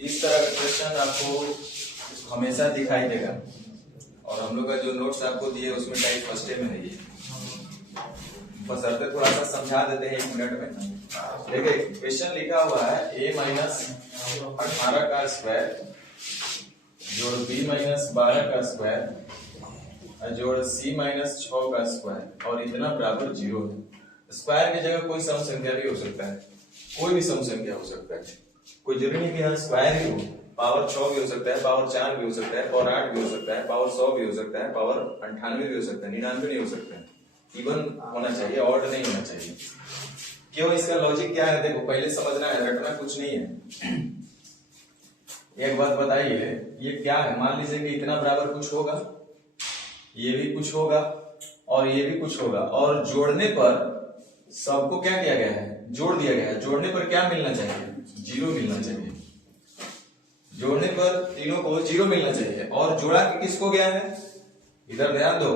इस तरह का क्वेश्चन आपको हमेशा दिखाई देगा और हम लोग का जो नोट्स आपको दिए उसमें टाइप फर्स्ट में नहीं है। बस अर्थ थोड़ा सा समझा देते हैं 1 मिनट में। देखिए क्वेश्चन लिखा हुआ है a माइनस 18 का स्क्वायर जोड़ b माइनस 12 का स्क्वायर जोड़ c माइनस 6 का स्क्वायर और इतना बराबर 0 है। स्क्वायर की जगह कोई सम संख्या भी हो सकता है, कोई भी सम संख्या हो सकता है, कोई जरूरी नहीं कि हाँ स्क्वायर ही हो। पावर 6 भी हो सकता है, पावर 4 भी हो सकता है, पावर 8 भी हो सकता है, पावर 100 भी हो सकता है, पावर 98 भी हो सकता है, 99 नहीं हो सकता है। इवन होना चाहिए, ऑड नहीं होना चाहिए। क्यों? इसका लॉजिक क्या है देखो, पहले समझना है, रटना कुछ नहीं है। एक बात बताइए, ये क्या है? मान लीजिए कि इतना बराबर कुछ होगा, ये भी कुछ होगा और ये भी कुछ होगा और जोड़ने पर सबको क्या किया गया है? जोड़ दिया गया है। जोड़ने पर क्या मिलना चाहिए? 0 मिलना चाहिए। जोड़ने पर तीनों को 0 मिलना चाहिए। और जोड़ा किसको गया है? इधर ध्यान दो,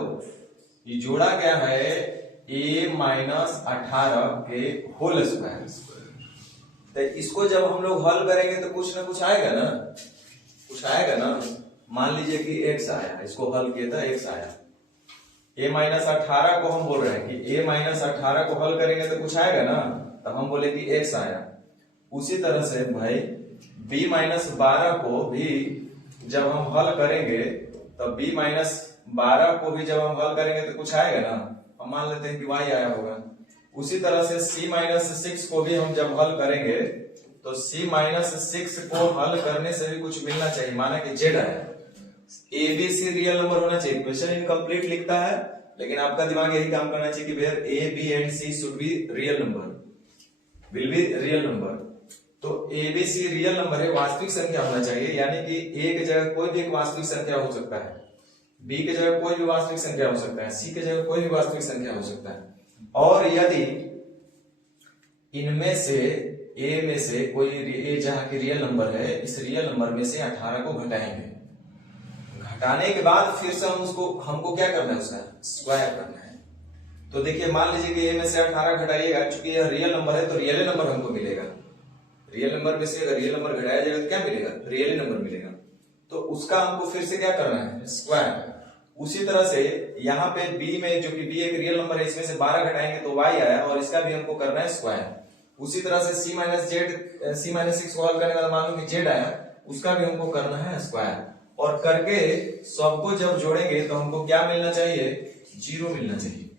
ये जोड़ा गया है a माइनस 18 के होल स्क्वायर। तो इसको जब हम लोग हल करेंगे तो कुछ ना कुछ आएगा ना, कुछ आएगा ना। मान लीजिए कि x आया, इसको हल किया था x आया। a माइनस 18 को हम बोल रहे हैं कि a माइनस 18 को हल करेंगे तो कुछ आएगा ना, तो हम बोले कि x आया। उसी तरह से भाई b माइनस 12 को भी जब हम हल करेंगे तो b माइनस 12 को भी जब हम हल करेंगे तो कुछ आएगा ना। हम मान लेते हैं कि y आया होगा। उसी तरह से c माइनस 6 को भी हम जब हल करेंगे तो c माइनस 6 को हल करने से भी कुछ मिलना चाहिए। माना कि z आया, a b c real number होना चाहिए। क्वेश्चन इनकम्प्लीट लिखता है लेकिन आपका दिमाग यही काम करना चाहिए कि where a b and c should be real number, will be real number. तो a b c real number है, वास्तविक संख्या होना चाहिए। यानी कि a की जगह कोई भी एक वास्तविक संख्या हो सकता है, b की जगह कोई भी वास्तविक संख्या हो सकता है, c की जगह कोई भी वास्तविक संख्या हो सकता है। और यदि इनमें से a में से कोई a जहां की रियल नंबर है, इस रियल नंबर में से 18 को घटाएंगे। घटाने के बाद फिर से हमको क्या करना है? उसका स्क्वायर करना है। तो देखिए मान लीजिए कि a में से 18 घटाइएगा, चूंकि यह रियल नंबर है तो रियल नंबर हमको मिलेगा। रियल नंबर में से अगर रियल नंबर घटाया जाएगा तो क्या मिलेगा? रियल नंबर मिलेगा। तो उसका हमको फिर से क्या करना है? स्क्वायर। उसी तरह से यहाँ पे b में, जो कि b एक रियल नंबर है, इसमें से 12 घटाएंगे तो y आया और इसका भी हमको करना है स्क्वायर। उसी तरह से c माइनस 6 को हल करने के बाद मान लो कि z आया, उसका भी हमको करना है स्क्वायर। और करके सबको जब जोड़ेंगे तो हमको क्या मिलना चाहिए? 0 मिलना चाहिए।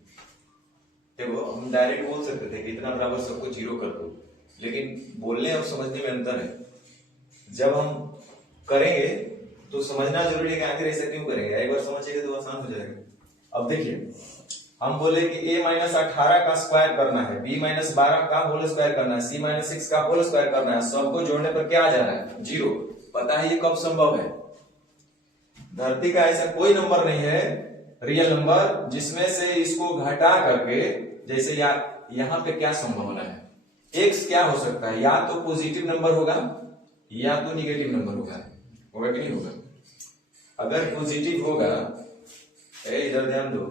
देखो हम डायरेक्ट बोल सकते थे कि इतना बराबर सबको 0 कर दो, लेकिन बोलने और समझने में अंतर है। जब हम करेंगे तो समझना जरूरी है कि आखिर ऐसा क्यों करेंगे। एक बार समझिएगा तो आसान हो जाएगा। अब देखिए हम बोले कि a माइनस 18 का स्क्वायर करना है, b माइनस 12 का होल स्क्वायर करना है, c माइनस 6 का होल स्क्वायर करना है। सबको जोड़ने पर क्या आ जा रहा है? 0। पता है ये कब संभव है? धरती का ऐसा कोई नंबर नहीं है रियल नंबर जिसमें से इसको घटा करके, जैसे यहाँ पे क्या संभावना है? x क्या हो सकता है? या तो पॉजिटिव नंबर होगा या तो निगेटिव नंबर होगा कि नहीं होगा? अगर पॉजिटिव होगा, इधर ध्यान दो,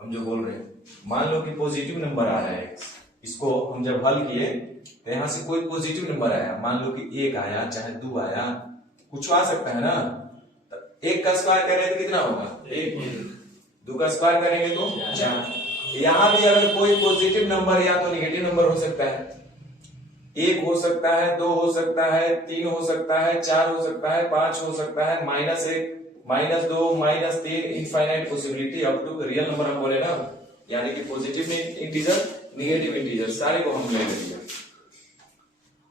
हम जो बोल रहे हैं, मान लो कि पॉजिटिव नंबर आ रहा है x, इसको हम जब हल किए तो यहां से कोई पॉजिटिव नंबर आया, मान लो कि 1 आया, चाहे 2 आया, कुछ आ सकता है ना। तो 1 का स्क्वायर करेंगे तो कितना होगा? 1। 2 का स्क्वायर करेंगे तो 4। यहाँ भी अगर कोई पॉजिटिव नंबर या तो निगेटिव नंबर हो सकता है, 1 हो सकता है, 2 हो सकता है, 3 हो सकता है, 4 हो सकता है, 5 हो सकता है, -1, -2, -3, infinite possibility up to real number हम बोले ना। यानी कि पॉजिटिव इंटीजर, निगेटिव इंटीजर सारे को हम ले लिया।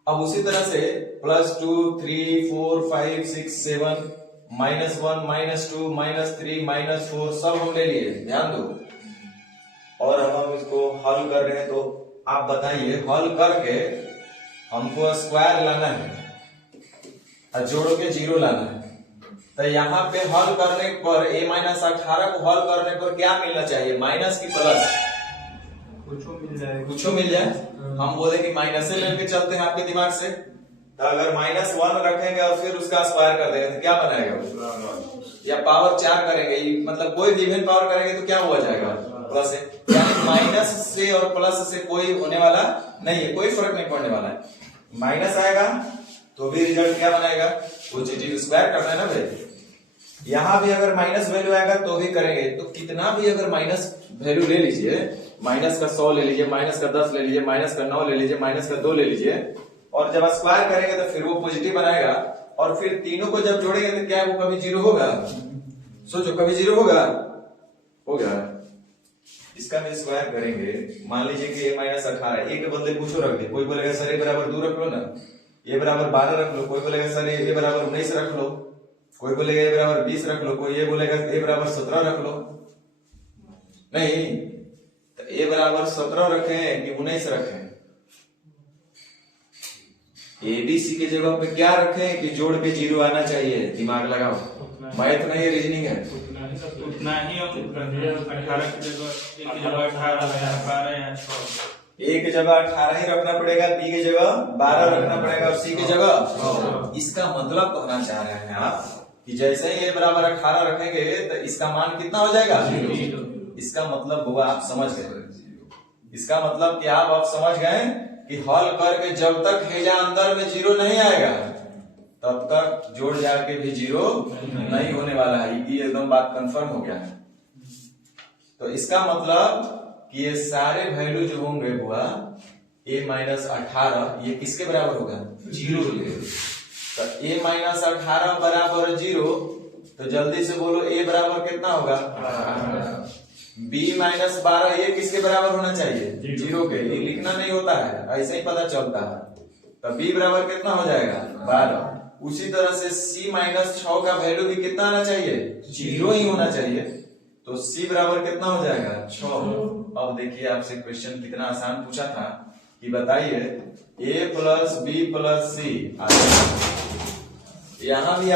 अब उसी तरह से +2, 3, 4, 5, 6, 7, -1, -2, -3, -4 सब हम ले लिए। ध्यान दो। और अब हम इसको हल कर रहे हैं, तो आप बताइए, हल करके हमको स्क्वायर लाना है और जोड़ के 0 लाना है। तो यहाँ पे हल करने पर a माइनस 18 को हल करने पर क्या मिलना चाहिए? माइनस की प्लस? कुछ मिल जाए। हम बोले कि माइनस से लेके चलते हैं आपके दिमाग से। तो अगर -1 रखेंगे और फिर उसका स्क्वायर कर देंगे तो क्या बनाएगा? या पावर 4 करेंगे, मतलब कोई भी इवन पावर करेंगे तो क्या हुआ जाएगा? प्लस है। यानी माइनस से और प्लस से कोई होने वाला नहीं है, कोई फर्क नहीं पड़ने वाला है। माइनस आएगा तो भी रिजल्ट क्या बनाएगा, पॉजिटिव। स्क्वायर करना है ना भाई। यहां भी अगर माइनस वैल्यू आएगा तो भी करेंगे, तो कितना भी अगर माइनस वैल्यू ले लीजिए, माइनस का 100 ले लीजिए, माइनस का 10 ले लीजिए, माइनस का 9 ले लीजिए, माइनस का 2 ले लीजिए, और जब स्क्वायर करेंगे तो फिर वो पॉजिटिव बनाएगा। और फिर तीनों को जब जोड़ेंगे तो क्या वो कभी जीरो होगा? सोचो, कभी जीरो होगा? इसका भी स्क्वायर करेंगे। मान लीजिए कि a माइनस 18, a के बदले कुछ रख दे। कोई बोलेगा सर a बराबर 2 रख लो ना, a बराबर 12 रख लो। कोई बोलेगा सर a बराबर 19 रख लो। कोई बोलेगा a बराबर 20 रख लो। कोई ये बोलेगा a बराबर 17 रख लो। नहीं, तो a बराबर 17 रखें कि 19 रखें? ए बी सी के जगह पे क्या रखें कि जोड़ के जीरो आना चाहिए? दिमाग लगाओ, मैथ नहीं रीजनिंग है। उतना ही 18 की जगह एक जगह 18 है, 12 है, 6। ए की जगह 18 ही रखना पड़ेगा, बी की जगह 12 रखना पड़ेगा, और सी की जगह। इसका मतलब कहना चाह रहे हैं आप कि जैसे ही ए बराबर 18 रखेंगे तो इसका मान कितना हो जाएगा? इसका मतलब हुआ, आप समझ गए। इसका मतलब कि आप अब समझ गए कि हल करके जब तक हेजा अंदर में जीरो नहीं आएगा तब तक जोड़ जाके भी जीरो नहीं होने वाला है। ये एकदम बात कंफर्म हो गया है। तो इसका मतलब कि ये सारे वैल्यू जो होंगे हुआ a माइनस 18, ये किसके बराबर होगा? जीरो। तो a माइनस 18 बराबर जीरो, तो जल्दी से बोलो a बराबर कितना होगा? b माइनस 12, ये किसके बराबर होना चाहिए? जीरो के। ये लिखना नहीं होता है, ऐसे ही पता चलता है। तो b बराबर कितना हो जाएगा? 12। उसी तरह से c माइनस 6 का वैल्यू भी कितना आना चाहिए? जीरो ही होना चाहिए। तो c बराबर कितना हो जाएगा? 6। अब देखिए आपसे क्वेश्चन कितना आसान पूछा था कि बताइए a प्लस बी प्लस सी। यहाँ भी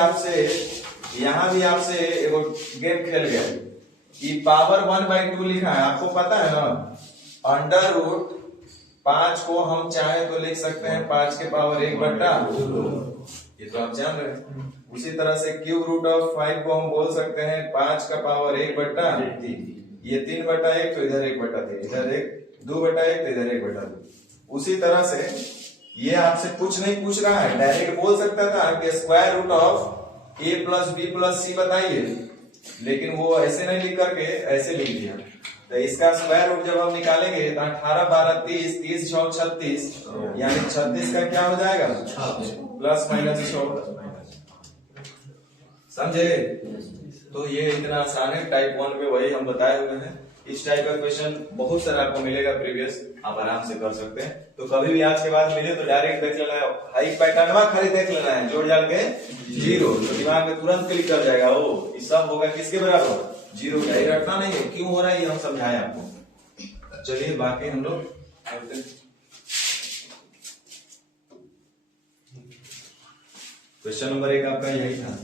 आपसे एगो गेम खेल गया कि पावर 1/2 लिखा है। आपको पता है ना, अंडर रूट 5 को हम चाहे तो लिख सकते हैं 5 के पावर 1/2, ये तो आप जान रहे हैं। उसी तरह से क्यूब रूट ऑफ 5 को हम बोल सकते हैं 5 का पावर 1/3। ये 3/1, तो इधर 1/3, इधर 2/1, तो इधर 1/2। उसी तरह से ये आपसे कुछ नहीं पूछ रहा है, डायरेक्ट बोल सकता था कि square root of a plus B plus C बताइए, लेकिन वो ऐसे नहीं लिख करके ऐसे लिख दिया। तो इसका स्क्वायर रूट जब हम निकालेंगे तो 18 12 30, 30 6 36, यानी 36 का क्या हो जाएगा? Plus minus 6। समझे? तो ये इतना आसान है। टाइप 1 में वही हम बताए हुए हैं। इस टाइप का क्वेश्चन बहुत सारा आपको मिलेगा प्रीवियस, आप आराम से कर सकते हैं। तो कभी भी आज के बाद मिले तो डायरेक्ट देख लेना है, हाई पैटर्न खाली देख लेना है, जोड़ जाड़ के जीरो, तो दिमाग में तुरंत क्लिक कर जाएगा। ओ ये सब होगा किसके बराबर? जीरो का। ये रटना नहीं है, क्यों हो रहा है ये हम समझाएं आपको। चलिए बाकी हम लोग करते हैं। क्वेश्चन नंबर 1 आपका यही था।